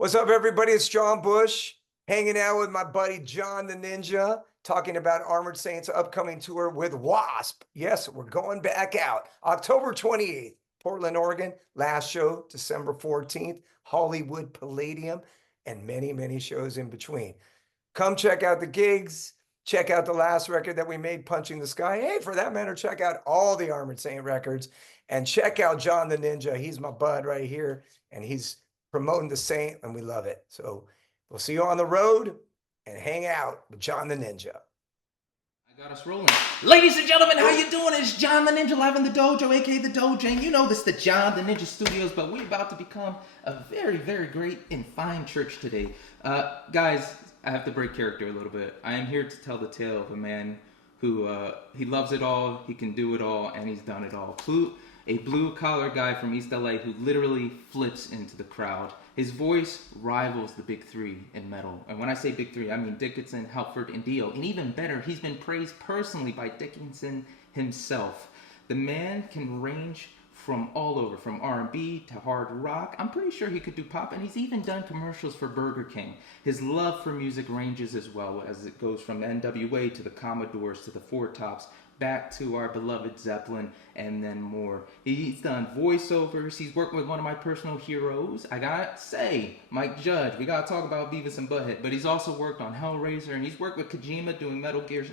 What's up, everybody? It's John Bush, hanging out with my buddy John the Ninja, talking about Armored Saint's upcoming tour with Wasp. Yes, we're going back out October 28th, Portland, Oregon. Last show, December 14th, Hollywood Palladium, and many, many shows in between. Come check out the gigs. Check out the last record that we made, Punching the Sky. Hey, for that matter, check out all the Armored Saint records. And check out John the Ninja. He's my bud right here, and he's promoting the Saint, and we love it. So we'll see you on the road and hang out with John the Ninja. I got us rolling. Ladies and gentlemen, how you doing? It's John the Ninja live in the dojo, aka the Dojo. And you know this is the John the Ninja Studios, but we're about to become a very, very great and fine church today. Guys, I have to break character a little bit. I am here to tell the tale of a man who he loves it all, he can do it all, and he's done it all. A blue-collar guy from East LA who literally flips into the crowd. His voice rivals the big three in metal. And when I say big three, I mean Dickinson, Halford, and Dio. And even better, he's been praised personally by Dickinson himself. The man can range from all over, from R&B to hard rock. I'm pretty sure he could do pop, and he's even done commercials for Burger King. His love for music ranges as well, as it goes from NWA to the Commodores to the Four Tops, back to our beloved Zeppelin, and then more. He's done voiceovers. He's worked with one of my personal heroes. I gotta say, Mike Judge. We gotta talk about Beavis and Butthead. But he's also worked on Hellraiser, and he's worked with Kojima doing Metal Gear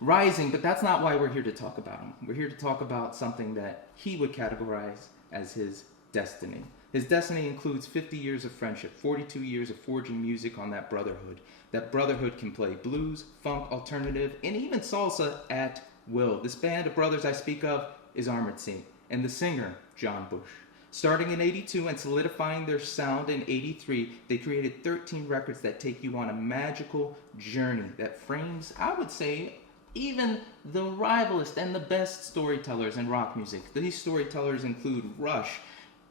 Rising. But that's not why we're here to talk about him. We're here to talk about something that he would categorize as his destiny. His destiny includes 50 years of friendship, 42 years of forging music on that brotherhood. That brotherhood can play blues, funk, alternative, and even salsa at will. This band of brothers I speak of is Armored Saint, and the singer, John Bush. Starting in 82 and solidifying their sound in 83, they created 13 records that take you on a magical journey that frames, I would say, even the rivalist and the best storytellers in rock music. These storytellers include Rush,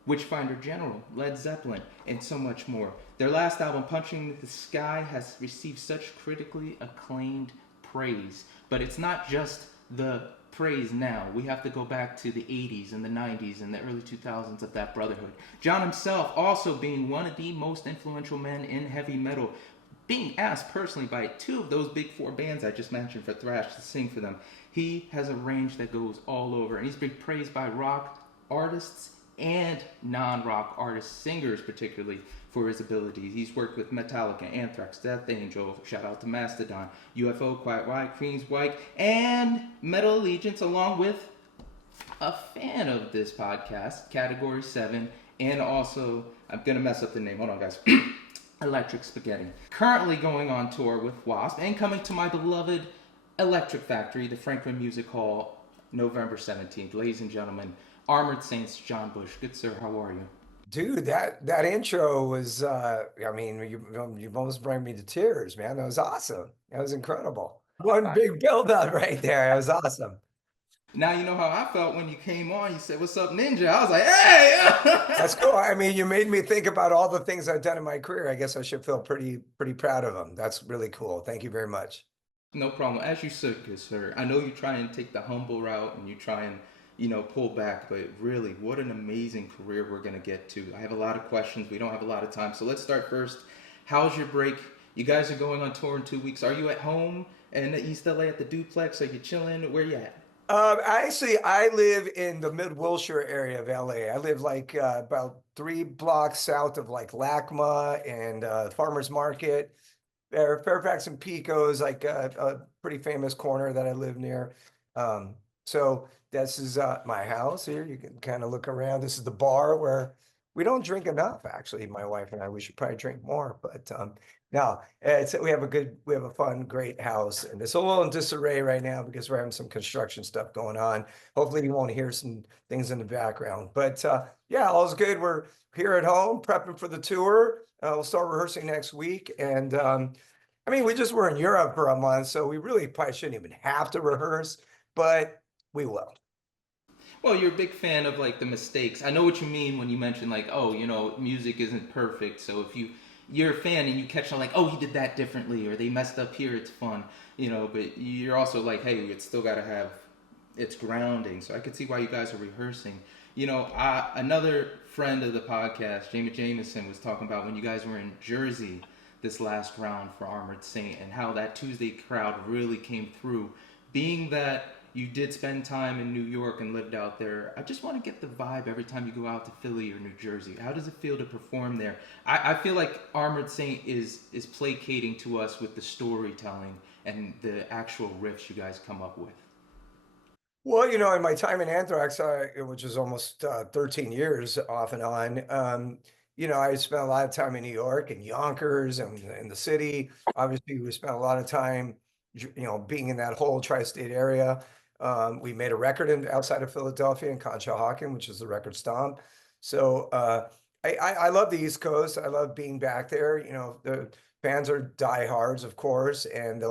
Witchfinder General, Led Zepplin, and so much more. Their last album, Punching the Sky, has received such critically acclaimed praise. But it's not just the praise now. We have to go back to the 80s and the 90s and the early 2000s of that brotherhood. John himself also being one of the most influential men in heavy metal, being asked personally by two of those big four bands I just mentioned for thrash to sing for them. He has a range that goes all over, and he's been praised by rock artists and non-rock artists, singers particularly, for his abilities. He's worked with Metallica, Anthrax, Death Angel, shout out to Mastodon, UFO, Quiet Riot, Queen's White, and Metal Allegiance, along with a fan of this podcast, Category 7, and also, I'm going to mess up the name, hold on guys, Electric Spaghetti. Currently going on tour with Wasp, and coming to my beloved Electric Factory, the Franklin Music Hall, November 17th. Ladies and gentlemen, Armored Saints, John Bush. Good sir, how are you? Dude, that intro was, I mean, you almost bring me to tears, man. That was awesome. That was incredible. One big build up right there. That was awesome. Now you know how I felt when you came on. You said, "What's up, Ninja?" I was like, "Hey!" That's cool. I mean, you made me think about all the things I've done in my career. I guess I should feel pretty proud of them. That's really cool. Thank you very much. No problem. As you said, good sir. I know you try and take the humble route and you try and pull back, but really, what an amazing career we're going to get to. I have a lot of questions. We don't have a lot of time. So let's start first. How's your break? You guys are going on tour in 2 weeks. Are you at home in East LA at the duplex? Are you chilling? Where you at? I live in the Mid Wilshire area of LA. I live like about 3 blocks south of like LACMA and Farmers Market. Fairfax and Pico is like a pretty famous corner that I live near. So this is my house here. You can kind of look around. This is the bar where we don't drink enough, actually, my wife and I. We should probably drink more, but no, we have a fun, great house, and it's a little in disarray right now because we're having some construction stuff going on. Hopefully you won't hear some things in the background, but yeah, all's good. We're here at home prepping for the tour. We'll start rehearsing next week, and I mean, we just were in Europe for a month, so we really probably shouldn't even have to rehearse, but we will. Well, you're a big fan of like the mistakes. I know what you mean when you mention like, oh, music isn't perfect. So if you're a fan and you catch on like, oh, he did that differently, or they messed up here, it's fun, but you're also like, hey, it's still got to have its grounding. So I could see why you guys are rehearsing. Another friend of the podcast, Jamie Jameson, was talking about when you guys were in Jersey this last round for Armored Saint and how that Tuesday crowd really came through. Being that you did spend time in New York and lived out there, I just want to get the vibe every time you go out to Philly or New Jersey. How does it feel to perform there? I feel like Armored Saint is placating to us with the storytelling and the actual riffs you guys come up with. Well, in my time in Anthrax, which is almost 13 years off and on, I spent a lot of time in New York and Yonkers and in the city. Obviously, we spent a lot of time, being in that whole tri-state area. We made a record outside of Philadelphia in Conshohocken, which is the record stomp. So I love the East Coast. I love being back there. The fans are diehards, of course, and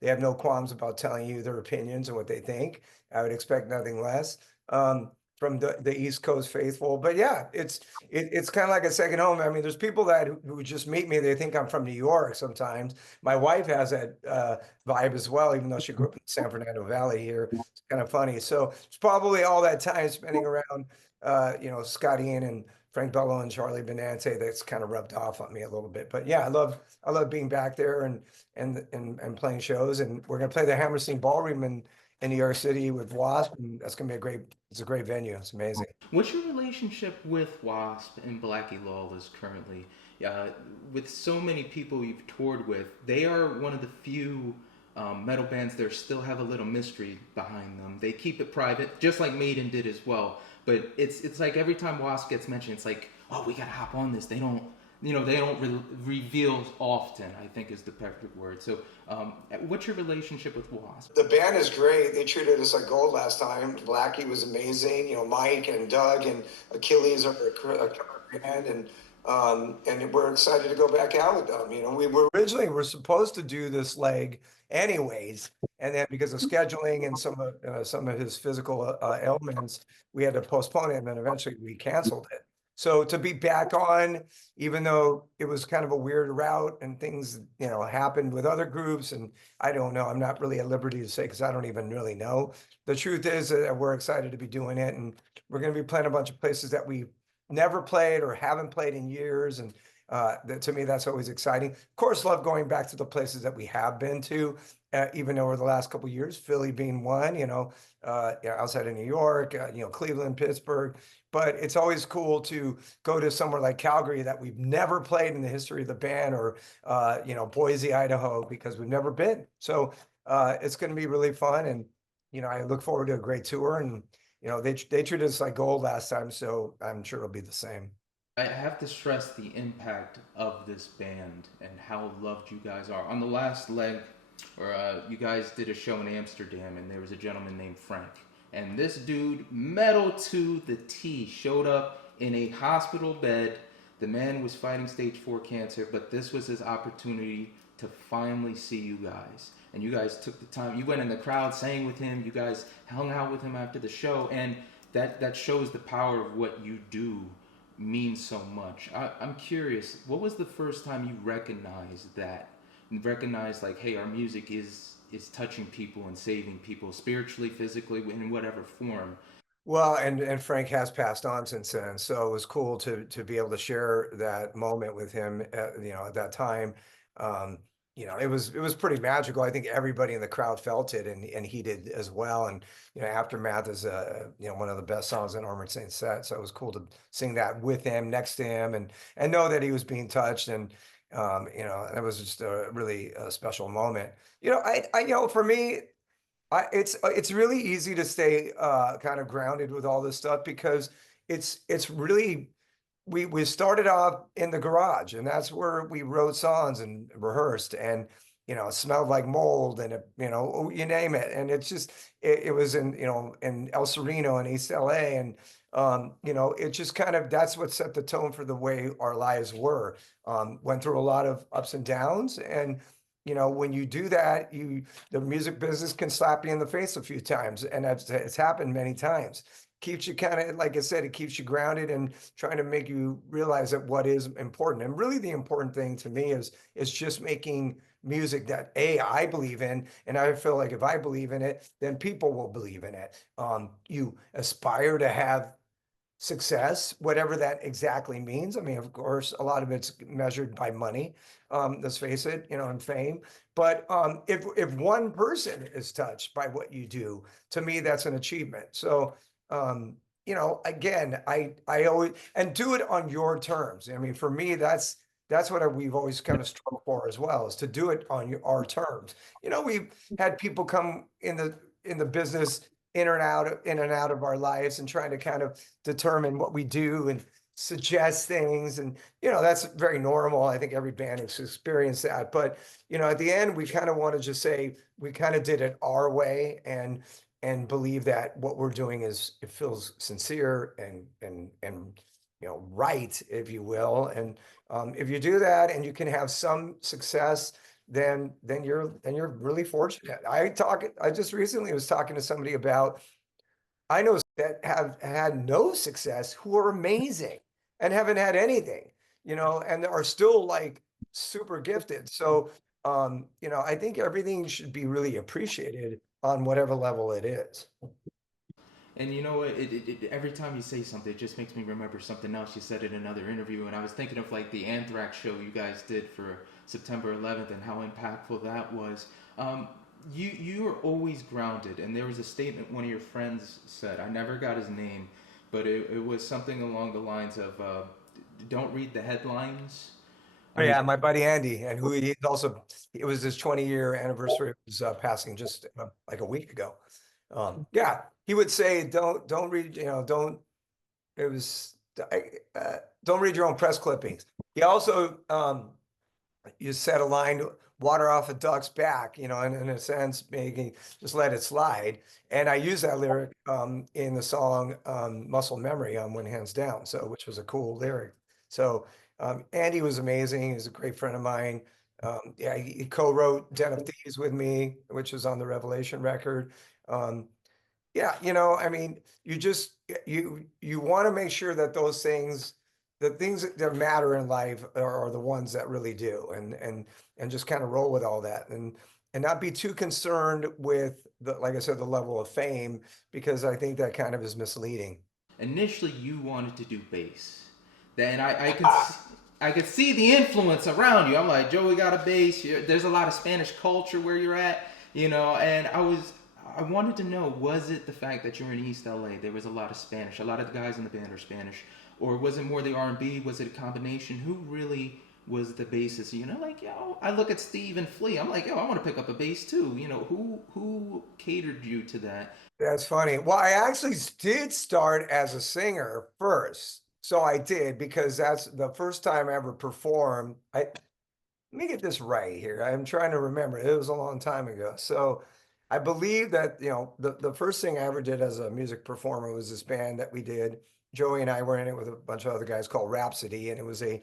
they have no qualms about telling you their opinions and what they think. I would expect nothing less from the East Coast faithful. But yeah, it's kind of like a second home. I mean, there's people who just meet me, they think I'm from New York sometimes. My wife has that vibe as well, even though she grew up in the San Fernando Valley here. It's kind of funny. So it's probably all that time spending around Scotty Ian and Frank Bello and Charlie Benante that's kind of rubbed off on me a little bit. But yeah, I love being back there and playing shows. And we're gonna play the Hammerstein Ballroom in New York City with Wasp, and that's gonna be it's a great venue. It's amazing. What's your relationship with Wasp and Blackie Lawless currently? With so many people you've toured with, they are one of the few metal bands that still have a little mystery behind them. They keep it private, just like Maiden did as well. But it's like every time Wasp gets mentioned, it's like, oh, we gotta hop on this. They don't, reveal often, I think is the perfect word. So, what's your relationship with Wasp? The band is great. They treated us like gold last time. Blackie was amazing. Mike and Doug and Achilles are a killer band, and we're excited to go back out with them. We were supposed to do this leg anyways, and then because of scheduling and some of his physical ailments, we had to postpone it, and then eventually we canceled it. So to be back on, even though it was kind of a weird route and things, happened with other groups, and I don't know, I'm not really at liberty to say because I don't even really know. The truth is that we're excited to be doing it, and we're going to be playing a bunch of places that we never played or haven't played in years, and to me, that's always exciting. Of course, love going back to the places that we have been to, even over the last couple of years, Philly being one, outside of New York, Cleveland, Pittsburgh. But it's always cool to go to somewhere like Calgary that we've never played in the history of the band, or Boise, Idaho, because we've never been. So it's going to be really fun, and I look forward to a great tour. And they treated us like gold last time, so I'm sure it'll be the same. I have to stress the impact of this band and how loved you guys are. On the last leg, or you guys did a show in Amsterdam, and there was a gentleman named Frank. And this dude, metal to the T, showed up in a hospital bed. The man was fighting stage 4 cancer, but this was his opportunity to finally see you guys. And you guys took the time. You went in the crowd, sang with him. You guys hung out with him after the show. And that shows the power of what you do means so much. I'm curious, what was the first time you recognized that? And recognized like, hey, our music is touching people and saving people spiritually, physically, in whatever form. Well, and Frank has passed on since then, so it was cool to be able to share that moment with him at that time. It was pretty magical. I think everybody in the crowd felt it, and he did as well. And Aftermath is one of the best songs in Armored Saint set, so it was cool to sing that with him, next to him, and know that he was being touched. And it was just a really special moment. For me, it's really easy to stay kind of grounded with all this stuff because it's really we started off in the garage, and that's where we wrote songs and rehearsed, and it smelled like mold, and you name it. And it's just it was in El Sereno in East LA, and it just kind of, that's what set the tone for the way our lives were. Went through a lot of ups and downs, and when you do that, the music business can slap you in the face a few times, and it's happened many times. Keeps you kind of, like I said, it keeps you grounded and trying to make you realize that what is important. And really the important thing to me is just making music that I believe in, and I feel like if I believe in it, then people will believe in it. You aspire to have success, whatever that exactly means. I mean, of course, a lot of it's measured by money, let's face it, you know, and fame. But if one person is touched by what you do, to me, that's an achievement. So, you know, again, I always and do it on your terms. I mean, for me, that's what we've always kind of struggled for as well, is to do it on our terms. You know, we've had people come in the business in and out of our lives and trying to kind of determine what we do and suggest things. And, you know, that's very normal. I think every band has experienced that. But, you know, at the end, we kind of want to just say we kind of did it our way and believe that what we're doing is it feels sincere and you know, right, if you will. And if you do that and you can have some success, then you're really fortunate. I just recently was talking to somebody about I know that have had no success who are amazing and haven't had anything, you know, and are still like super gifted. So you know, I think everything should be really appreciated on whatever level it is. And you know what? Every time you say something, it just makes me remember something else you said in another interview. And I was thinking of like the Anthrax show you guys did for September 11th and how impactful that was. You are always grounded. And there was a statement one of your friends said. I never got his name, but it was something along the lines of don't read the headlines. Oh, I mean, yeah, my buddy Andy, and who he's also, it was his 20-year anniversary of his passing just like a week ago. Yeah, he would say, don't read, you know, don't, it was, don't read your own press clippings. He also, you said a line, water off a duck's back, you know, and in a sense, making just let it slide. And I use that lyric in the song Muscle Memory on When Hands Down, so which was a cool lyric. So Andy was amazing. He's a great friend of mine. Yeah, he co-wrote Den of Thieves with me, which was on the Revelation record. Um, yeah, you know, I mean, you just you want to make sure that those things, the things that matter in life are the ones that really do, and just kind of roll with all that, and not be too concerned with the, like I said, the level of fame, because I think that kind of is misleading. initially you wanted to do bass. Then I could see the influence around you. I'm like, Joey got a bass. There's a lot of Spanish culture where you're at, you know. And I wanted to know, was it the fact that you're in East LA? There was a lot of Spanish. A lot of the guys in the band are Spanish, or was it more the R&B? Was it a combination? Who really was the bassist? You know, like yo, I look at Steve and Flea. I'm like, yo, I want to pick up a bass too. You know, who catered you to that? That's funny. Well, I actually did start as a singer first. So I did, because that's the first time I ever performed. Let me get this right here. I'm trying to remember. It was a long time ago. So I believe that, you know, the first thing I ever did as a music performer was this band that we did. Joey and I were in it with a bunch of other guys called Rhapsody, and it was a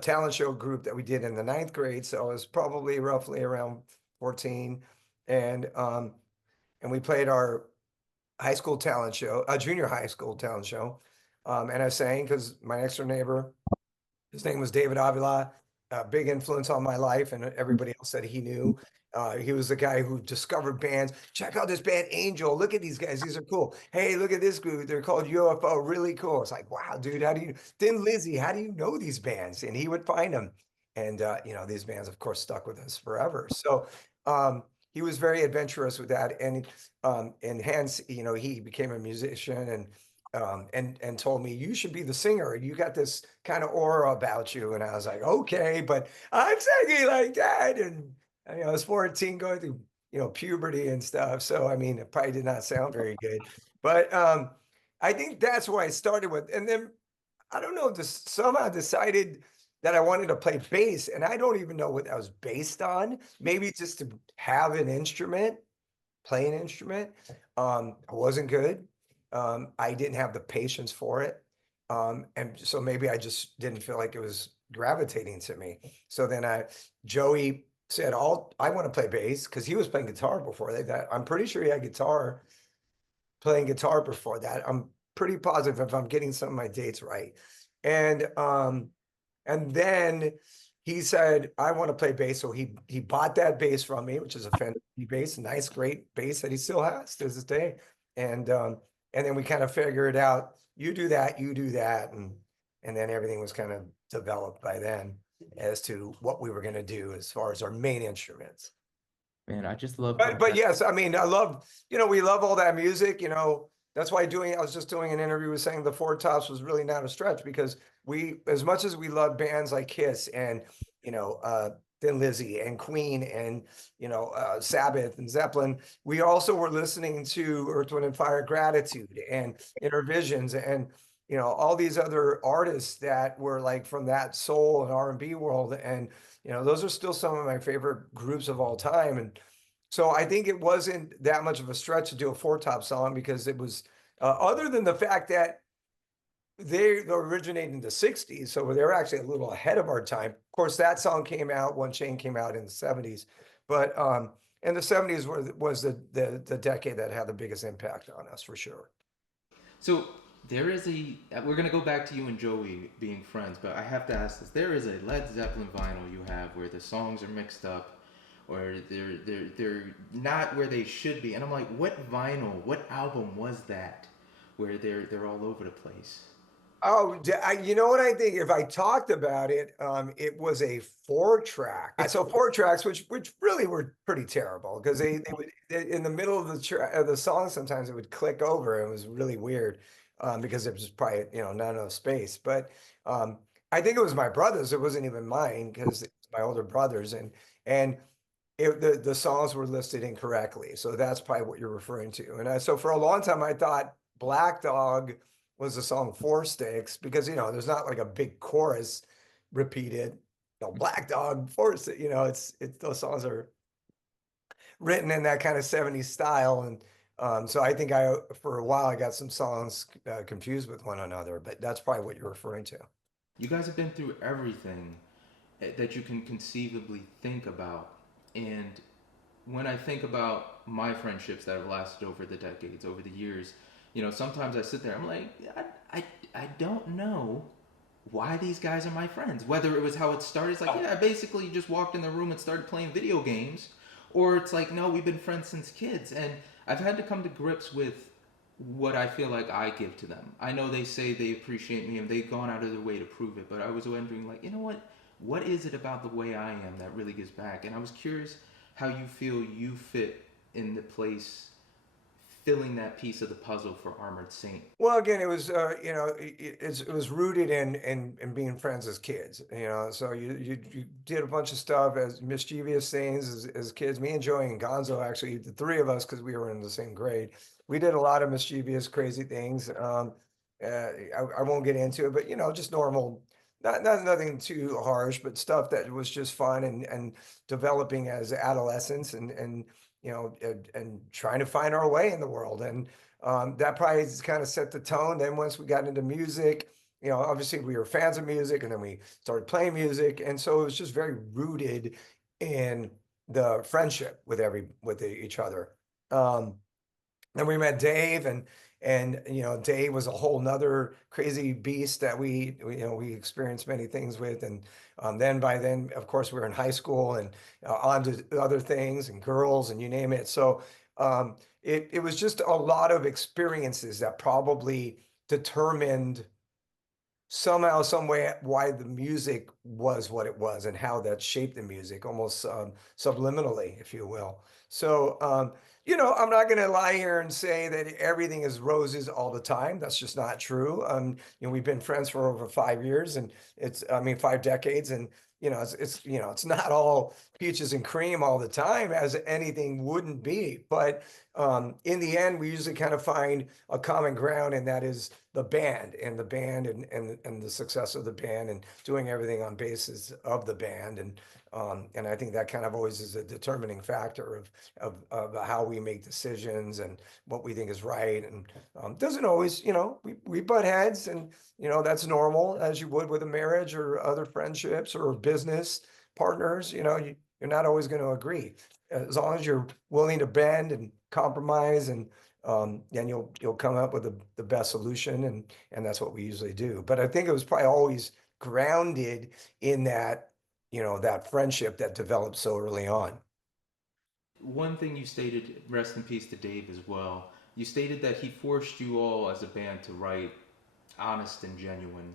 talent show group that we did in the ninth grade. So I was probably roughly around 14. And and we played our high school talent show, a junior high school talent show. And I sang because my next door neighbor, his name was David Avila, a big influence on my life, and everybody else that he knew. He was the guy who discovered bands. Check out this band, Angel. Look at these guys; these are cool. Hey, look at this group. They're called UFO. Really cool. It's like, wow, dude, how do you? Then Lizzie, how do you know these bands? And he would find them, and you know, these bands, of course, stuck with us forever. So he was very adventurous with that, and hence, you know, he became a musician and told me, you should be the singer. You got this kind of aura about you. And I was like, okay, but I'm singing like that. And you know, I was 14 going through, you know, puberty and stuff. So I mean, it probably did not sound very good. But I think that's where I started with. And then I don't know, just somehow decided that I wanted to play bass. And I don't even know what that was based on. Maybe just to have an instrument, play an instrument. I wasn't good. I didn't have the patience for it. And so maybe I just didn't feel like it was gravitating to me. So then Joey said, I want to play bass, because he was playing guitar before that. I'm pretty sure he had playing guitar before that. I'm pretty positive if I'm getting some of my dates right. And then he said, I want to play bass. So he bought that bass from me, which is a Fender bass, nice, great bass that he still has to this day. And then we kind of figured out you do that, you do that, and then everything was kind of developed by then as to what we were going to do as far as our main instruments. Man, I just love But how but yes, I mean, I love, we love all that music, that's why I was just doing an interview with saying the Four Tops was really not a stretch because as much as we love bands like Kiss and, Thin Lizzy and Queen and, Sabbath and Zeppelin, we also were listening to Earth, Wind and Fire, Gratitude and Intervisions and, all these other artists that were like from that soul and R&B world. And, those are still some of my favorite groups of all time. And so I think it wasn't that much of a stretch to do a Four Top song because it was, other than the fact that they originated in the 60s, so they were actually a little ahead of our time. Of course, that song came out, One Chain came out in the 70s, but in the 70s was the decade that had the biggest impact on us for sure. So there is we're gonna go back to you and Joey being friends, but I have to ask this. There is a Led Zeppelin vinyl you have where the songs are mixed up, or they're not where they should be, and I'm like, what vinyl, what album was that, where they're all over the place? Oh, you know what I think? If I talked about it, it was a 4 track. So 4 tracks, which really were pretty terrible because in the middle of the song sometimes it would click over. It was really weird because it was probably not enough space. But I think it was my brother's. It wasn't even mine because it's my older brothers and the songs were listed incorrectly. So that's probably what you're referring to. And so for a long time I thought Black Dog was the song Four Sticks because there's not like a big chorus repeated. Black Dog, Four Sticks, it's those songs are written in that kind of 70s style. And so I think for a while I got some songs confused with one another, but that's probably what you're referring to. You guys have been through everything that you can conceivably think about, and when I think about my friendships that have lasted over the decades, over the years, sometimes I sit there, I'm like, I don't know why these guys are my friends. Whether it was how it started, it's like, yeah, basically you just walked in the room and started playing video games, or it's like, no, we've been friends since kids. And I've had to come to grips with what I feel like I give to them. I know they say they appreciate me and they've gone out of their way to prove it, but I was wondering, like, you know what is it about the way I am that really gives back? And I was curious how you feel you fit in the place, filling that piece of the puzzle for Armored Saint. Well, again, it was it was rooted in being friends as kids. So you did a bunch of stuff as mischievous things as kids. Me and Joey and Gonzo, actually, the three of us, because we were in the same grade, we did a lot of mischievous, crazy things. I won't get into it, but just normal, not nothing too harsh, but stuff that was just fun and developing as adolescents and trying to find our way in the world. And that probably kind of set the tone. Then once we got into music, obviously we were fans of music, and then we started playing music, and so it was just very rooted in the friendship with each other. Then we met Dave, and Dave was a whole nother crazy beast that we experienced many things with. And then by then, of course, we were in high school and on to other things and girls and you name it. So it was just a lot of experiences that probably determined somehow, some way, why the music was what it was and how that shaped the music, almost subliminally, if you will. So, I'm not going to lie here and say that everything is roses all the time. That's just not true. We've been friends for over 5 years, and 5 decades, and it's not all peaches and cream all the time, as anything wouldn't be. But in the end, we usually kind of find a common ground, and that is the band and the success of the band and doing everything on basis of the band. And I think that kind of always is a determining factor of how we make decisions and what we think is right. And doesn't always, we butt heads, and that's normal, as you would with a marriage or other friendships or business partners. You're not always going to agree, as long as you're willing to bend and compromise, and you'll come up with the best solution, and that's what we usually do. But I think it was probably always grounded in that friendship that developed so early on. One thing you stated, rest in peace to Dave as well, you stated that he forced you all as a band to write honest and genuine.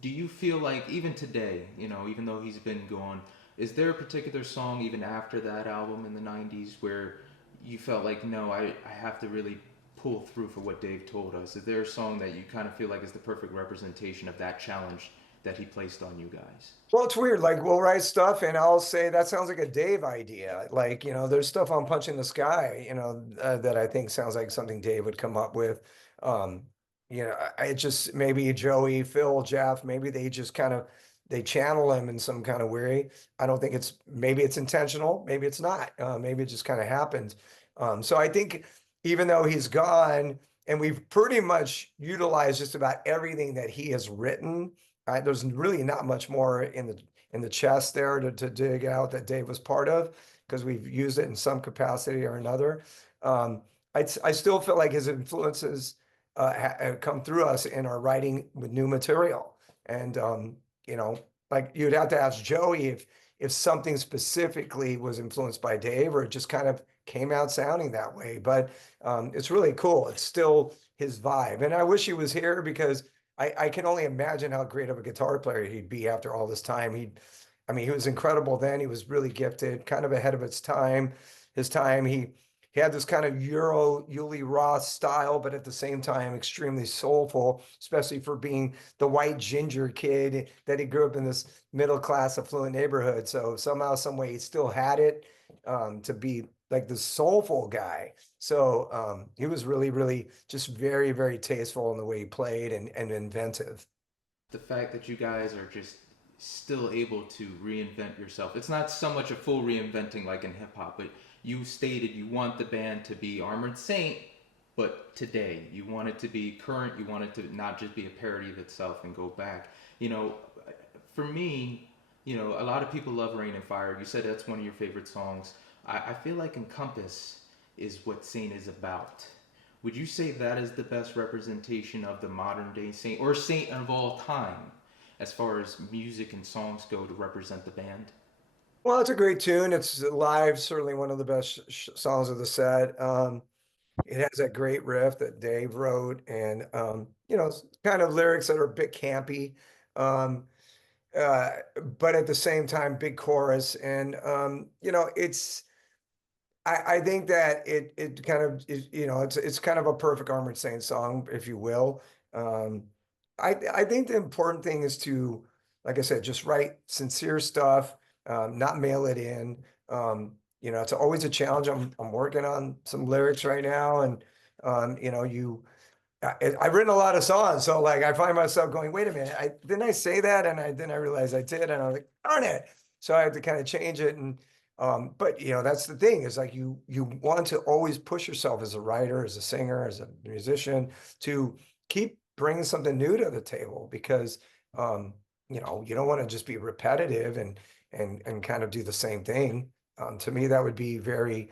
Do you feel like even today, even though he's been gone, is there a particular song even after that album in the 90s where you felt like, no, I have to really pull through for what Dave told us? Is there a song that you kind of feel like is the perfect representation of that challenge that he placed on you guys? Well, it's weird. Like we'll write stuff and I'll say that sounds like a Dave idea. Like, there's stuff on Punching the Sky, that I think sounds like something Dave would come up with. Um, it just maybe Joey, Phil, Jeff, maybe they just kind of they channel him in some kind of way. I don't think maybe it's intentional, maybe it's not. Maybe it just kind of happens. So I think even though he's gone and we've pretty much utilized just about everything that he has written. There's really not much more in the chest there to dig out that Dave was part of because we've used it in some capacity or another. Um, I still feel like his influences have come through us in our writing with new material, and like you'd have to ask Joey if something specifically was influenced by Dave or it just kind of came out sounding that way. But it's really cool. It's still his vibe, and I wish he was here because. I can only imagine how great of a guitar player he'd be after all this time. I mean, he was incredible then. He was really gifted, kind of ahead of its time. His time, he had this kind of Euro Uli Roth style, but at the same time, extremely soulful, especially for being the white ginger kid that he grew up in this middle class affluent neighborhood. So somehow, some way, he still had it to be like the soulful guy. So he was really, really just very, very tasteful in the way he played and inventive. The fact that you guys are just still able to reinvent yourself. It's not so much a full reinventing like in hip hop, but you stated you want the band to be Armored Saint, but today you want it to be current. You want it to not just be a parody of itself and go back. You know, for me, a lot of people love Rain and Fire. You said that's one of your favorite songs. I feel like Encompass is what Saint is about. Would you say that is the best representation of the modern day Saint or Saint of all time as far as music and songs go to represent the band? Well, it's a great tune. It's live, certainly one of the best songs of the set. It has that great riff that Dave wrote, and kind of lyrics that are a bit campy, um, uh, but at the same time, big chorus. And it's I think that it kind of is, it's kind of a perfect Armored Saint song, if you will. Um, I think the important thing is to, like I said, just write sincere stuff, not mail it in. It's always a challenge. I'm working on some lyrics right now, and I've written a lot of songs, so like I find myself going, wait a minute, I say that, and then I realized I did, and I was like, darn it. So I had to kind of change it, and but that's the thing is like you want to always push yourself as a writer, as a singer, as a musician to keep bringing something new to the table because you don't want to just be repetitive and kind of do the same thing. To me, that would be very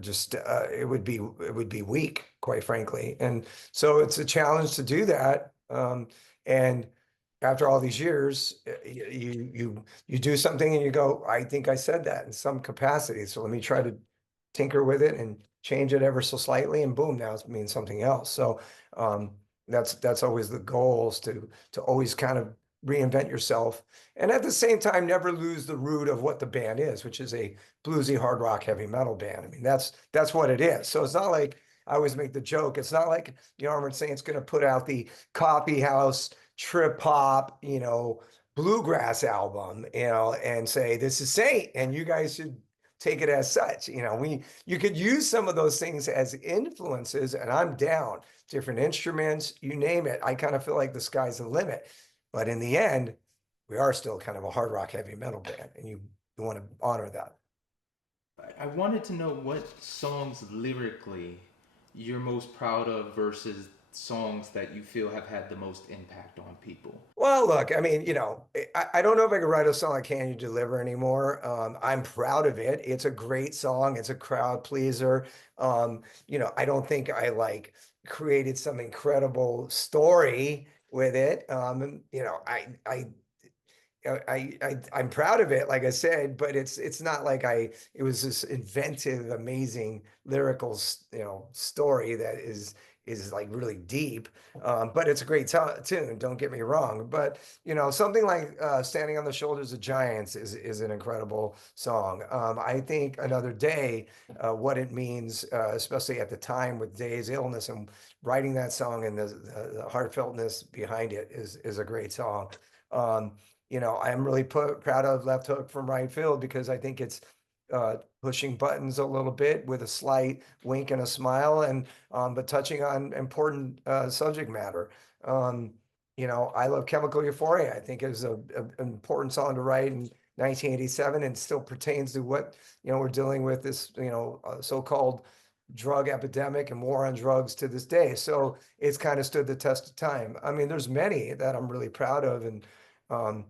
just it would be weak, quite frankly. And so it's a challenge to do that. And after all these years, you do something and you go, I think I said that in some capacity. So let me try to tinker with it and change it ever so slightly, and boom, now it means something else. So um, that's always the goal is to always kind of reinvent yourself, and at the same time never lose the root of what the band is, which is a bluesy hard rock heavy metal band. I mean, that's what it is. So it's not like I always make the joke. It's not like the Armored Saint's going to put out the coffee house trip hop, bluegrass album, and say this is Saint, and you guys should take it as such. You could use some of those things as influences, and I'm down. Different instruments, you name it. I kind of feel like the sky's the limit. But in the end, we are still kind of a hard rock heavy metal band, and you want to honor that. I wanted to know what songs lyrically you're most proud of versus songs that you feel have had the most impact on people. Well, look, I mean, I don't know if I could write a song like Can You Deliver anymore. I'm proud of it. It's a great song. It's a crowd pleaser. I don't think I like created some incredible story with it. And, I'm proud of it, like I said, but it's not like it was this inventive, amazing lyrical, story that is is like really deep. But it's a great tune, don't get me wrong. But something like Standing on the Shoulders of Giants is an incredible song. I think Another Day, what it means, especially at the time with Day's illness, and writing that song and the heartfeltness behind it is a great song. Um, I'm really proud of Left Hook from Right Field, because I think it's pushing buttons a little bit with a slight wink and a smile, and but touching on important subject matter. I love Chemical Euphoria. I think it was an important song to write in 1987, and still pertains to what we're dealing with, this so-called drug epidemic and war on drugs to this day. So it's kind of stood the test of time. I mean, there's many that I'm really proud of, and um,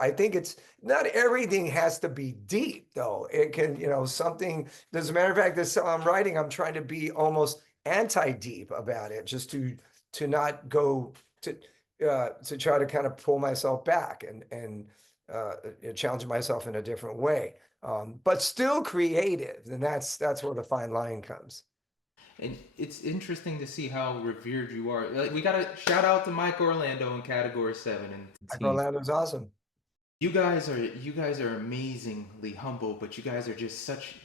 I think it's not everything has to be deep, though. It can, something. As a matter of fact, this song I'm writing, I'm trying to be almost anti-deep about it, just to not go to try to kind of pull myself back and challenge myself in a different way, but still creative. And that's where the fine line comes. And it's interesting to see how revered you are. Like, we gotta shout out to Mike Orlando in Category 7 and the Like team. Orlando's awesome. You guys are amazingly humble, but you guys are just such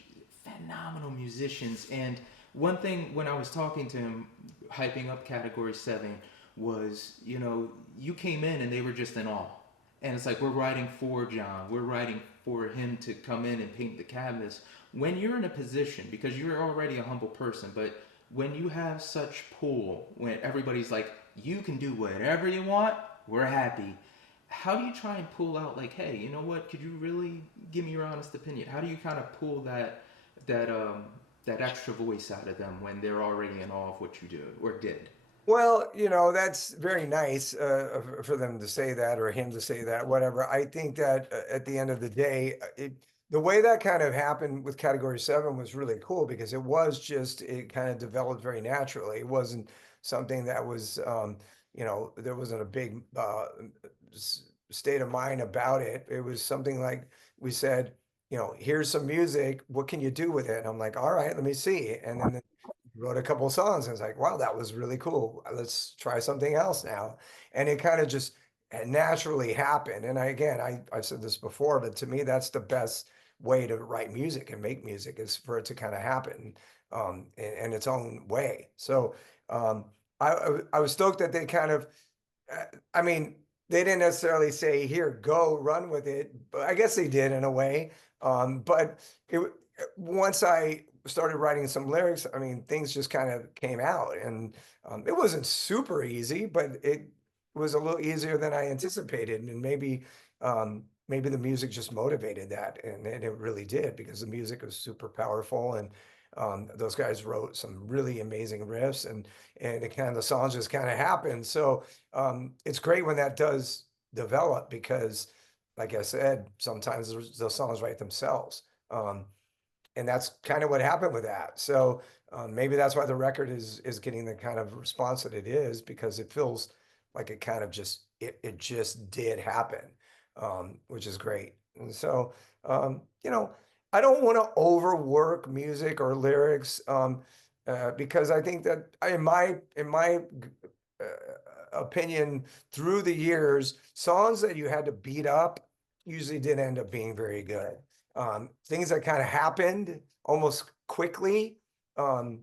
phenomenal musicians. And one thing when I was talking to him, hyping up Category 7, was, you came in and they were just in awe. And it's like, we're writing for John, we're writing for him to come in and paint the canvas. When you're in a position, because you're already a humble person, but when you have such pull, when everybody's like, you can do whatever you want, we're happy. How do you try and pull out, like, hey, you know what? Could you really give me your honest opinion? How do you kind of pull that extra voice out of them when they're already in awe of what you do or did? Well, that's very nice for them to say that, or him to say that, whatever. I think that at the end of the day, the way that kind of happened with Category 7 was really cool, because it kind of developed very naturally. It wasn't something that was, there wasn't a big state of mind about it. It was something like, we said, here's some music. What can you do with it? And I'm like, all right, let me see. And then wrote a couple of songs, and it's like, wow, that was really cool. Let's try something else now. And it kind of just naturally happened. And I've said this before, but to me, that's the best way to write music and make music, is for it to kind of happen in its own way. So I was stoked that they kind of, I mean, they didn't necessarily say, here, go run with it, but I guess they did in a way. But once I started writing some lyrics, I mean, things just kind of came out, and it wasn't super easy, but it was a little easier than I anticipated. And maybe the music just motivated that, and it really did, because the music was super powerful, and those guys wrote some really amazing riffs, and it kind of, the songs just kind of happened. So it's great when that does develop, because, like I said, sometimes those songs write themselves. And that's kind of what happened with that. So maybe that's why the record is getting the kind of response that it is, because it feels like it kind of it just did happen, which is great. And so I don't want to overwork music or lyrics, because I think that in my opinion, through the years, songs that you had to beat up usually didn't end up being very good. Things that kind of happened almost quickly, um,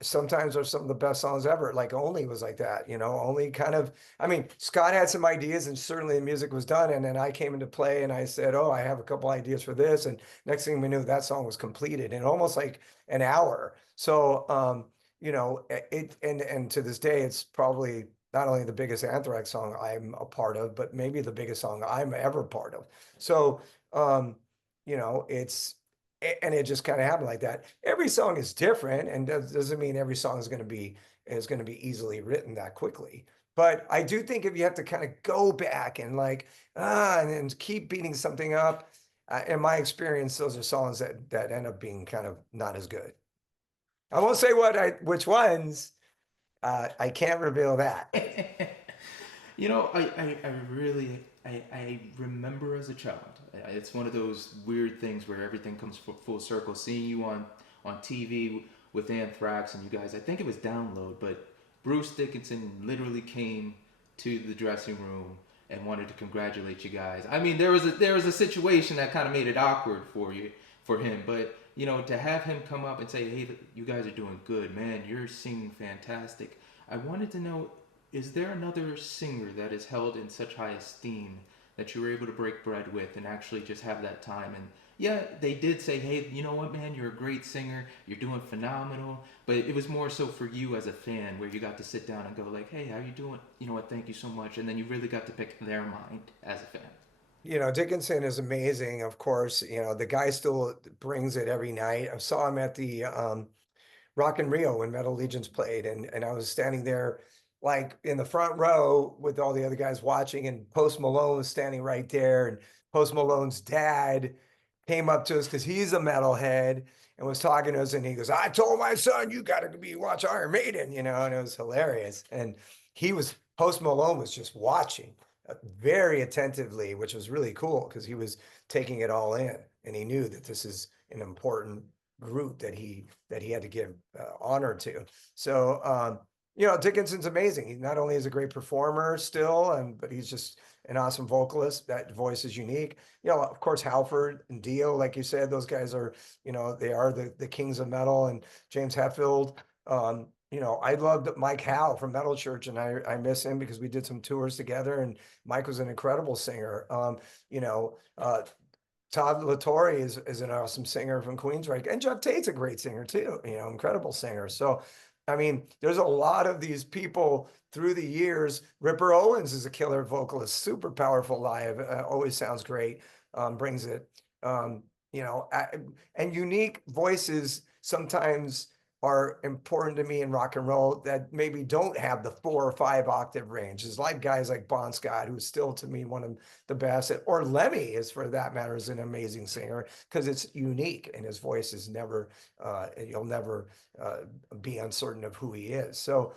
sometimes are some of the best songs ever. Like Only was like that, Only kind of, I mean, Scott had some ideas, and certainly the music was done. And then I came into play, and I said, oh, I have a couple ideas for this. And next thing we knew, that song was completed in almost like an hour. So, and to this day, it's probably not only the biggest Anthrax song I'm a part of, but maybe the biggest song I'm ever part of. So, it's, and it just kind of happened like that. Every song is different, and doesn't mean every song is going to be easily written that quickly. But I do think if you have to kind of go back and like and then keep beating something up, in my experience, those are songs that end up being kind of not as good. I won't say which ones. I can't reveal that. I remember as a child. It's one of those weird things where everything comes full circle. Seeing you on TV with Anthrax and you guys. I think it was Download, but Bruce Dickinson literally came to the dressing room and wanted to congratulate you guys. I mean, there was a situation that kind of made it awkward for him, but you know, to have him come up and say, "Hey, you guys are doing good, man. You're singing fantastic." I wanted to know, is there another singer that is held in such high esteem that you were able to break bread with and actually just have that time? And yeah, they did say, "Hey, you know what, man? You're a great singer. You're doing phenomenal." But it was more so for you as a fan, where you got to sit down and go like, "Hey, how you doing? You know what? Thank you so much." And then you really got to pick their mind as a fan. You know, Dickinson is amazing, of course. You know, the guy still brings it every night. I saw him at the Rock in Rio when Metal Legions played, and I was standing there like in the front row with all the other guys watching, and Post Malone was standing right there, and Post Malone's dad came up to us because he's a metalhead and was talking to us, and he goes, "I told my son you got to be watch Iron Maiden," you know, and it was hilarious. And he was Post Malone was just watching very attentively, which was really cool because he was taking it all in, and he knew that this is an important group that he had to give honor to. So you know, Dickinson's amazing. He not only is a great performer still, and but he's just an awesome vocalist. That voice is unique. You know, of course, Halford and Dio, like you said, those guys are, you know, they are the kings of metal, and James Hetfield. You know, I loved Mike Howe from Metal Church, and I miss him because we did some tours together, and Mike was an incredible singer. You know, Todd Latore is an awesome singer from Queensryche, and Jeff Tate's a great singer too. You know, incredible singer. So, I mean, there's a lot of these people through the years. Ripper Owens is a killer vocalist, super powerful live. Always sounds great. Brings it. You know, and unique voices sometimes are important to me in rock and roll that maybe don't have the 4 or 5 octave range. It's like guys like Bon Scott, who's still to me one of the best, or Lemmy is for that matter, is an amazing singer because it's unique and his voice is never, you'll never be uncertain of who he is. So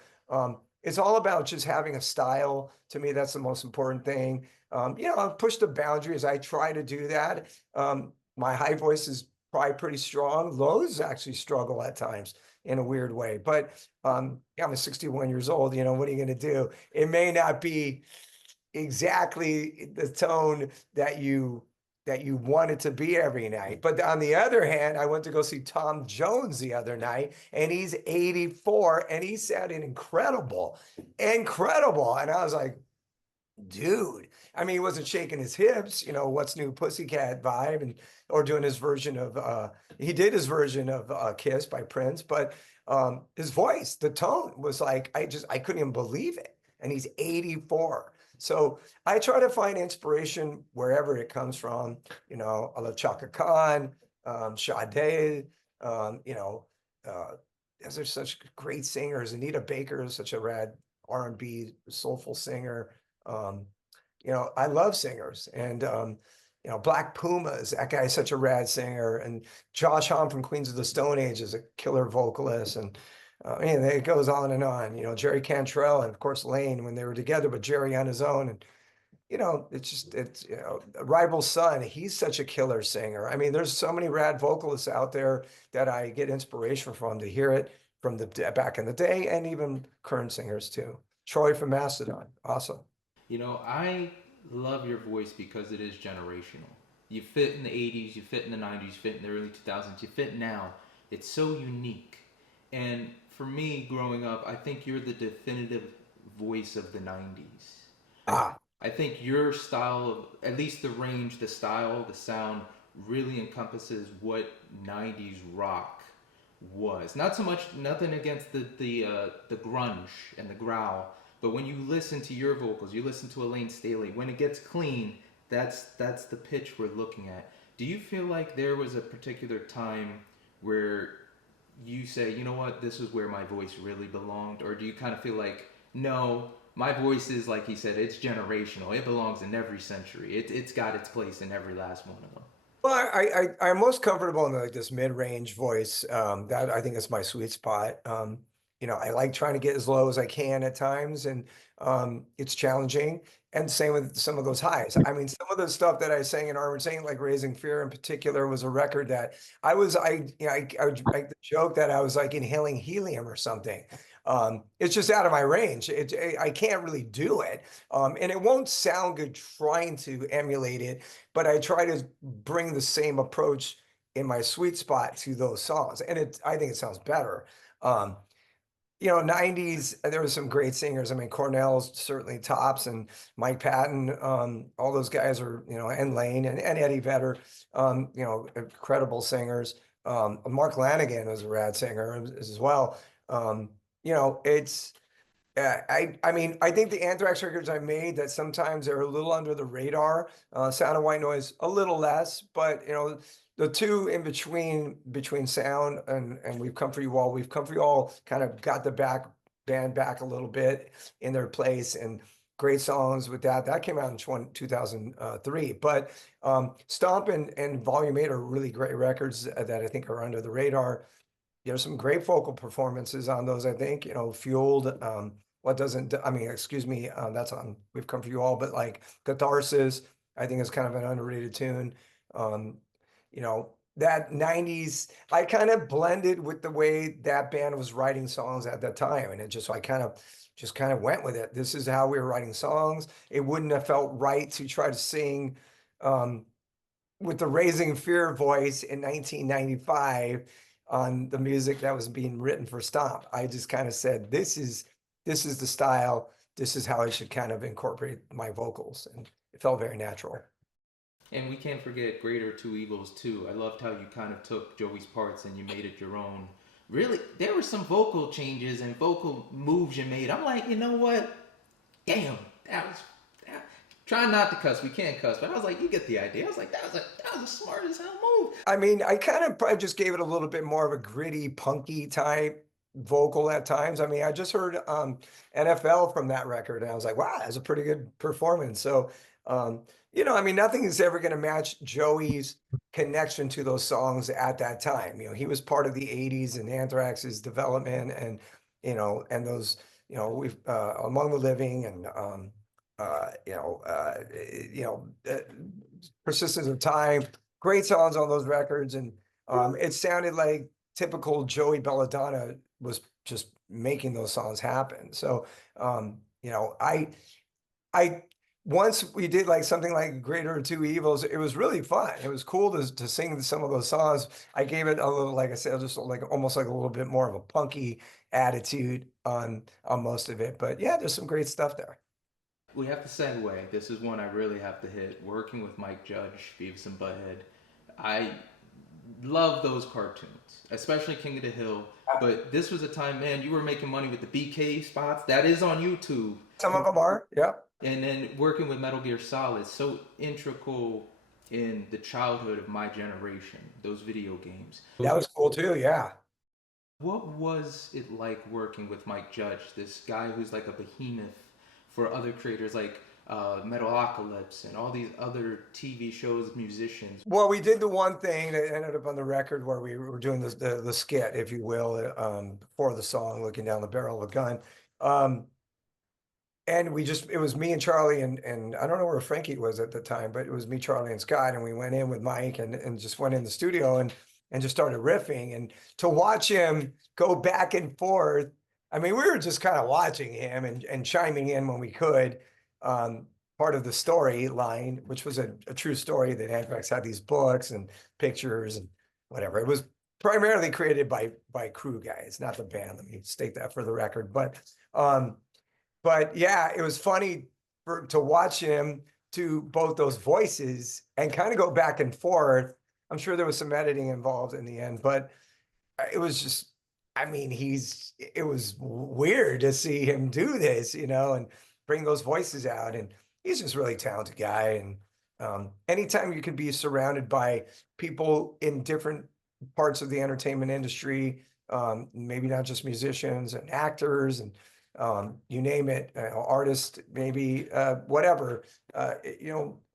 it's all about just having a style. To me, that's the most important thing. You know, I've pushed the boundaries. I try to do that. My high voice is probably pretty strong. Lows actually struggle at times in a weird way. But yeah, I'm 61 years old. You know, what are you going to do? It may not be exactly the tone that you want it to be every night. But on the other hand, I went to go see Tom Jones the other night, and he's 84, and he sounded incredible, incredible. And I was like, dude, I mean, he wasn't shaking his hips, you know, What's New Pussycat vibe, and or doing his version of he did his version of Kiss by Prince, but his voice, the tone was like, I couldn't even believe it. And he's 84. So I try to find inspiration wherever it comes from. You know, I love Chaka Khan, Shaday, you know, those are such great singers. Anita Baker is such a rad R&B soulful singer. You know, I love singers, and you know, Black Pumas, that guy is such a rad singer, and Josh Homme from Queens of the Stone Age is a killer vocalist, and it goes on and on. You know, Jerry Cantrell and of course Lane when they were together, but Jerry on his own, and you know, it's you know, Rival Son, he's such a killer singer. I mean, there's so many rad vocalists out there that I get inspiration from to hear it from the back in the day, and even current singers too. Troy from Mastodon, awesome. You know, I love your voice because it is generational. You fit in the 80s, you fit in the 90s, you fit in the early 2000s, you fit now. It's so unique. And for me, growing up, I think you're the definitive voice of the 90s. Ah, I think your style of, at least the range, the style, the sound, really encompasses what 90s rock was. Not so much, nothing against the grunge and the growl, but when you listen to your vocals, you listen to Elaine Staley, when it gets clean, that's the pitch we're looking at. Do you feel like there was a particular time where you say, you know what, this is where my voice really belonged? Or do you kind of feel like, no, my voice is, like he said, it's generational. It belongs in every century. It's got its place in every last one of them. well, I'm most comfortable in like this mid-range voice. That I think is my sweet spot. I like trying to get as low as I can at times, and it's challenging. And same with some of those highs. I mean, some of the stuff that I sang in Armored Saint, like Raising Fear in particular, was a record that I would make the joke that I was like inhaling helium or something. It's just out of my range. I can't really do it. And it won't sound good trying to emulate it, but I try to bring the same approach in my sweet spot to those songs. And I think it sounds better. Um, 90s, there were some great singers. I mean, Cornell's certainly tops, and Mike Patton, all those guys are, and Lane and Eddie Vedder, incredible singers. Mark Lanigan was a rad singer as well. It's I mean, I think the Anthrax records I made that sometimes they're a little under the radar. Sound of White Noise a little less, but the two in between Sound and We've Come For You All kind of got the band back a little bit in their place, and great songs with that. That came out in 2003. But Stomp and Volume 8 are really great records that I think are under the radar. There's some great vocal performances on those, I think, Fueled, what doesn't, I mean, excuse me, that's on We've Come For You All, but like Catharsis, I think is kind of an underrated tune. Um, that 90s, I kind of blended with the way that band was writing songs at that time. And I kind of went with it. This is how we were writing songs. It wouldn't have felt right to try to sing, with the Raising Fear voice in 1995 on the music that was being written for Stomp. I just kind of said, this is the style. This is how I should kind of incorporate my vocals, and it felt very natural. And we can't forget Greater Two Evils too. I loved how you kind of took Joey's parts and you made it your own. Really, there were some vocal changes and vocal moves you made. I'm like, you know what? Damn, trying not to cuss. We can't cuss, but I was like, you get the idea. I was like, that was a smart as hell move. I mean, I kind of probably just gave it a little bit more of a gritty, punky type vocal at times. I mean, I just heard NFL from that record, and I was like, wow, that's a pretty good performance. So, I mean, nothing is ever going to match Joey's connection to those songs at that time. He was part of the 80s and Anthrax's development, and and those, we've Among the Living, and Persistence of Time, great songs on those records. And it sounded like typical Joey Belladonna was just making those songs happen. So I once we did like something like Greater Two Evils, it was really fun. It was cool to sing some of those songs. I gave it a little, like I said, just like almost like a little bit more of a punky attitude on most of it. But yeah, there's some great stuff there. We have to segue. This is one I really have to hit. Working with Mike Judge, Beavis and Butthead. I love those cartoons, especially King of the Hill. But this was a time, man, you were making money with the BK spots. That is on YouTube. Some of them are, yeah. And then working with Metal Gear Solid, so integral in the childhood of my generation, those video games. That was cool too, yeah. What was it like working with Mike Judge, this guy who's like a behemoth for other creators like Metalocalypse and all these other TV shows, musicians? Well, we did the one thing that ended up on the record where we were doing the skit, if you will, for the song, looking down the barrel of a gun. And it was me and Charlie, and I don't know where Frankie was at the time, but it was me, Charlie, and Scott. And we went in with Mike and just went in the studio and just started riffing. And to watch him go back and forth, I mean, we were just kind of watching him and chiming in when we could. Part of the storyline, which was a true story, that Anthrax had these books and pictures and whatever. It was primarily created by crew guys, not the band. Let me state that for the record. But yeah, it was funny to watch him do both those voices and kind of go back and forth. I'm sure there was some editing involved in the end, but it was just, I mean, it was weird to see him do this, and bring those voices out. And he's just a really talented guy. And anytime you can be surrounded by people in different parts of the entertainment industry, maybe not just musicians and actors and you name it, artists, maybe, whatever,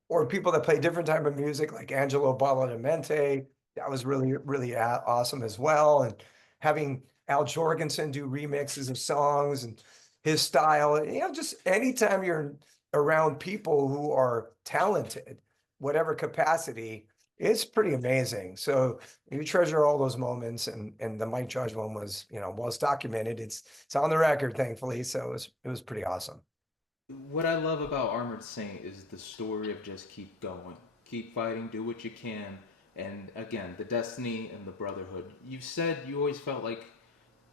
or people that play different type of music, like Angelo Badalamenti. That was really, really awesome as well. And having Al Jorgensen do remixes of songs and his style. And, just anytime you're around people who are talented, whatever capacity, it's pretty amazing. So you treasure all those moments, and the Mike Judge one was, well, it's documented. It's on the record, thankfully. So it was pretty awesome. What I love about Armored Saint is the story of just keep going, keep fighting, do what you can, and again, the destiny and the brotherhood. You said you always felt like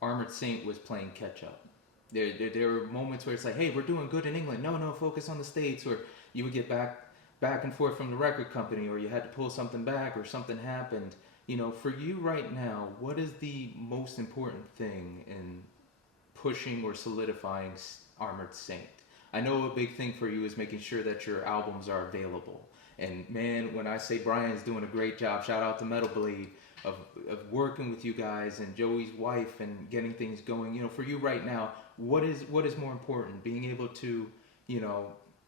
Armored Saint was playing catch up. There were moments where it's like, hey, we're doing good in England. No, no, focus on the States. Or you would get back and forth from the record company, or you had to pull something back, or something happened. For you right now, what is the most important thing in pushing or solidifying Armored Saint? I know a big thing for you is making sure that your albums are available. And man, when I say Brian's doing a great job, shout out to Metal Blade of working with you guys and Joey's wife and getting things going. For you right now, what is more important? Being able to,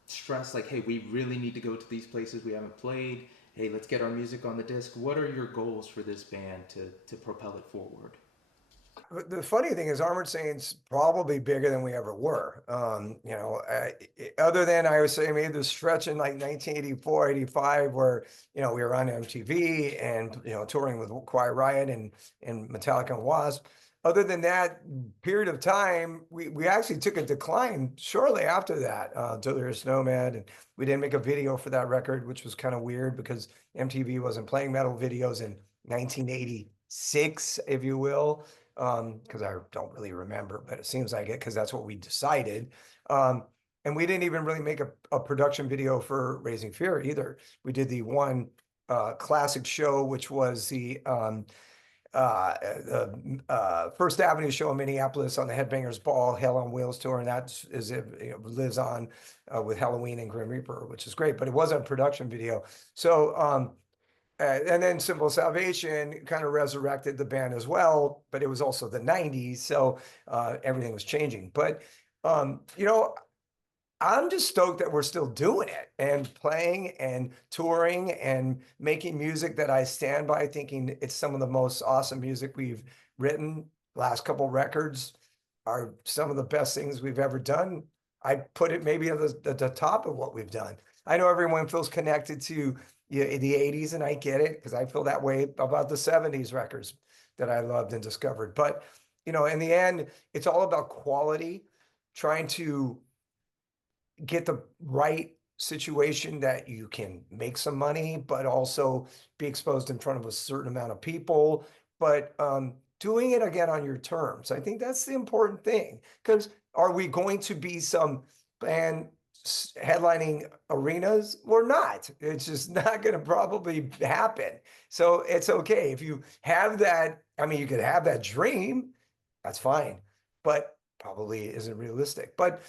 stress like, hey, we really need to go to these places we haven't played. Hey, let's get our music on the disc. What are your goals for this band to propel it forward? The funny thing is, Armored Saints probably bigger than we ever were. Other than I would say maybe the stretch in like 1984, 85, where we were on MTV and touring with Quiet Riot and Metallica and Wasp. Other than that period of time, we actually took a decline shortly after that. Until there was Snowman, and we didn't make a video for that record, which was kind of weird because MTV wasn't playing metal videos in 1986, if you will, because I don't really remember, but it seems like it because that's what we decided. And we didn't even really make a production video for Raising Fear either. We did the one classic show, which was the First Avenue show in Minneapolis on the Headbangers Ball Hell on Wheels tour, and that lives on with Halloween and Grim Reaper, which is great, but it wasn't a production video. So and then Simple Salvation kind of resurrected the band as well, but it was also the 90s, so everything was changing. But I'm just stoked that we're still doing it and playing and touring and making music that I stand by, thinking it's some of the most awesome music we've written. Last couple records are some of the best things we've ever done. I put it maybe at the top of what we've done. I know everyone feels connected to the 80s, and I get it because I feel that way about the 70s records that I loved and discovered. But, in the end, it's all about quality, trying to get the right situation that you can make some money, but also be exposed in front of a certain amount of people, but doing it again on your terms. I think that's the important thing, because are we going to be some band headlining arenas? We're not. It's just not going to probably happen. So it's okay if you have that. I mean, you could have that dream. That's fine, but probably isn't realistic. But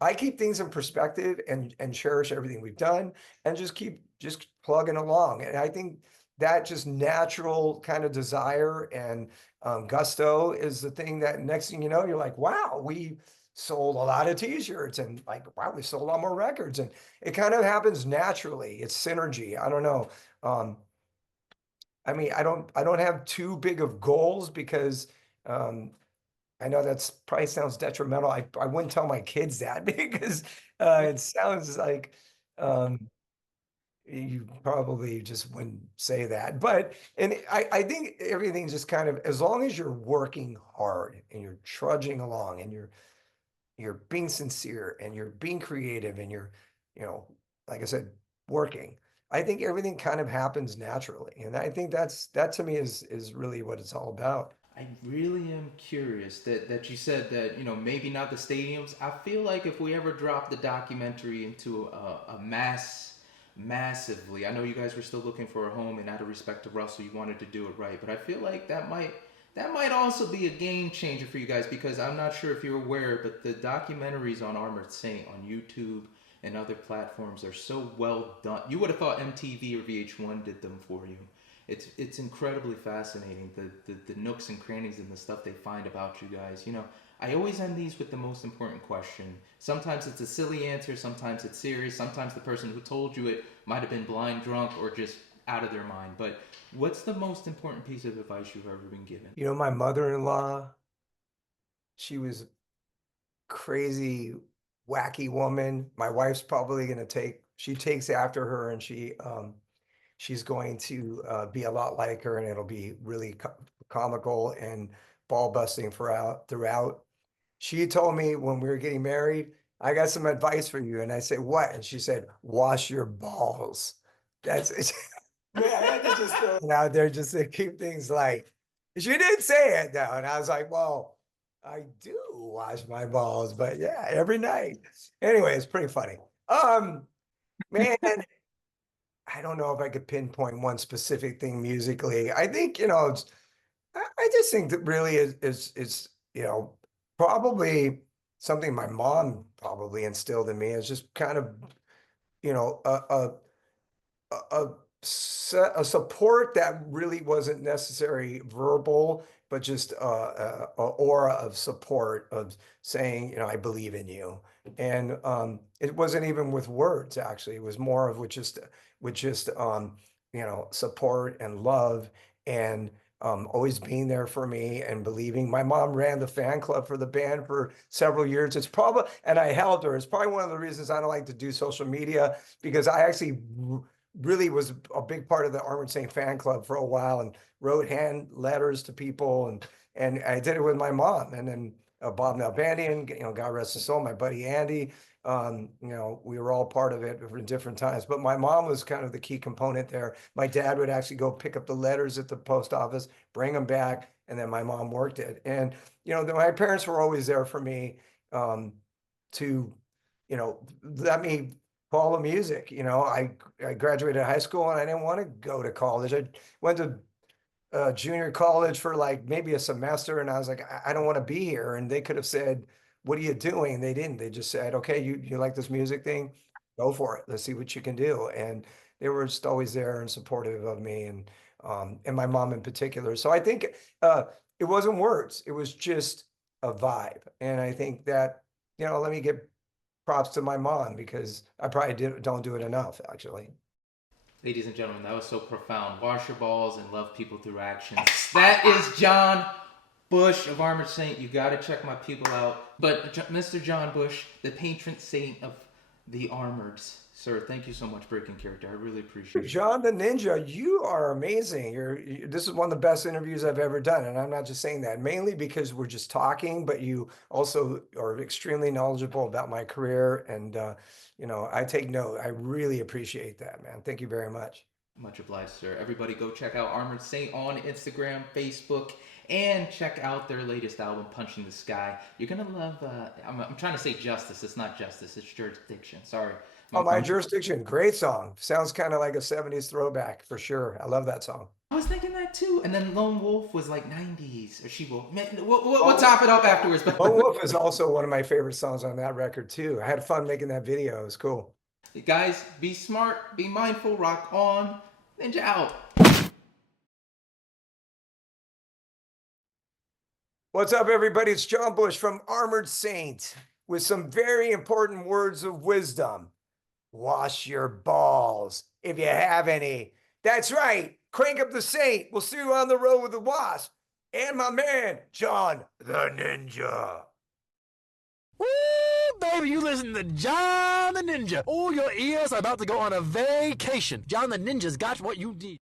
I keep things in perspective and cherish everything we've done and just keep plugging along. And I think that just natural kind of desire and gusto is the thing that next thing you know, you're like, wow, we sold a lot of t-shirts, and like, wow, we sold a lot more records. And it kind of happens naturally. It's synergy. I don't know. I mean, I don't have too big of goals because I know that's probably sounds detrimental. I wouldn't tell my kids that because it sounds like you probably just wouldn't say that. But and I think everything's just kind of, as long as you're working hard and you're trudging along and you're being sincere and you're being creative and you're, like I said, working. I think everything kind of happens naturally. And I think that to me is really what it's all about. I really am curious that you said that, maybe not the stadiums. I feel like if we ever drop the documentary into a massively, I know you guys were still looking for a home, and out of respect to Russell, you wanted to do it right, but I feel like that might also be a game changer for you guys, because I'm not sure if you're aware, but the documentaries on Armored Saint on YouTube and other platforms are so well done. You would have thought MTV or VH1 did them for you. It's incredibly fascinating, the nooks and crannies and the stuff they find about you guys. I always end these with the most important question. Sometimes it's a silly answer, sometimes it's serious, sometimes the person who told you it might have been blind drunk or just out of their mind. But what's the most important piece of advice you've ever been given? You know, my mother-in-law, she was crazy, wacky woman. My wife's probably going to she takes after her, and she's going to be a lot like her, and it'll be really comical and ball busting throughout. She told me when we were getting married, I got some advice for you. And I said, what? And she said, wash your balls. That's it. Man, I had to just throw it out there just to keep things light. She did say it though. And I was like, well, I do wash my balls, but yeah, every night. Anyway, it's pretty funny. Man, I don't know if I could pinpoint one specific thing musically. I think, I just think that really is probably something my mom probably instilled in me is just kind of, you know, a a support that really wasn't necessary verbal, but just a aura of support of saying, I believe in you. And it wasn't even with words, actually. It was more of with just support and love and always being there for me and believing. My mom ran the fan club for the band for several years. It's probably, and I helped her. It's probably one of the reasons I don't like to do social media, because I actually really was a big part of the Armored Saint fan club for a while and wrote hand letters to people. And I did it with my mom. And then Bob Nalbandian, God rest his soul, my buddy Andy, we were all part of it for different times, but my mom was kind of the key component there. My dad would actually go pick up the letters at the post office, bring them back, and then my mom worked it. And, my parents were always there for me to, let me follow music. I graduated high school and I didn't want to go to college. I went to junior college for like maybe a semester, and I was like, I don't want to be here. And they could have said, what are you doing? They didn't. They just said, okay, you like this music thing? Go for it. Let's see what you can do. And they were just always there and supportive of me, and my mom in particular. So I think it wasn't words. It was just a vibe. And I think that, let me give props to my mom, because I probably don't do it enough, actually. Ladies and gentlemen, that was so profound. Wash your balls and love people through actions. That is John Bush of Amored Saint. You got to check my people out. But Mr. John Bush, the patron saint of the Armoreds. Sir, thank you so much for breaking character. I really appreciate it. John the Ninja, you are amazing. This is one of the best interviews I've ever done. And I'm not just saying that mainly because we're just talking, but you also are extremely knowledgeable about my career. And, I take note. I really appreciate that, man. Thank you very much. Much obliged, sir. Everybody go check out Amored Saint on Instagram, Facebook, and check out their latest album, Punching the Sky. You're going to love, I'm trying to say justice. It's not justice. It's jurisdiction. Sorry. My Jurisdiction. Great song. Sounds kind of like a 70s throwback for sure. I love that song. I was thinking that too. And then Lone Wolf was like 90s. Or She Wolf. We'll top it up afterwards. But Lone Wolf is also one of my favorite songs on that record too. I had fun making that video. It was cool. Guys, be smart, be mindful, rock on, Ninja out. What's up, everybody? It's John Bush from Amored Saint with some very important words of wisdom. Wash your balls if you have any. That's right. Crank up the Saint. We'll see you on the road with the Wasp and my man, John the Ninja. Woo, baby, you listen to John the Ninja. Oh, your ears are about to go on a vacation. John the Ninja's got what you need.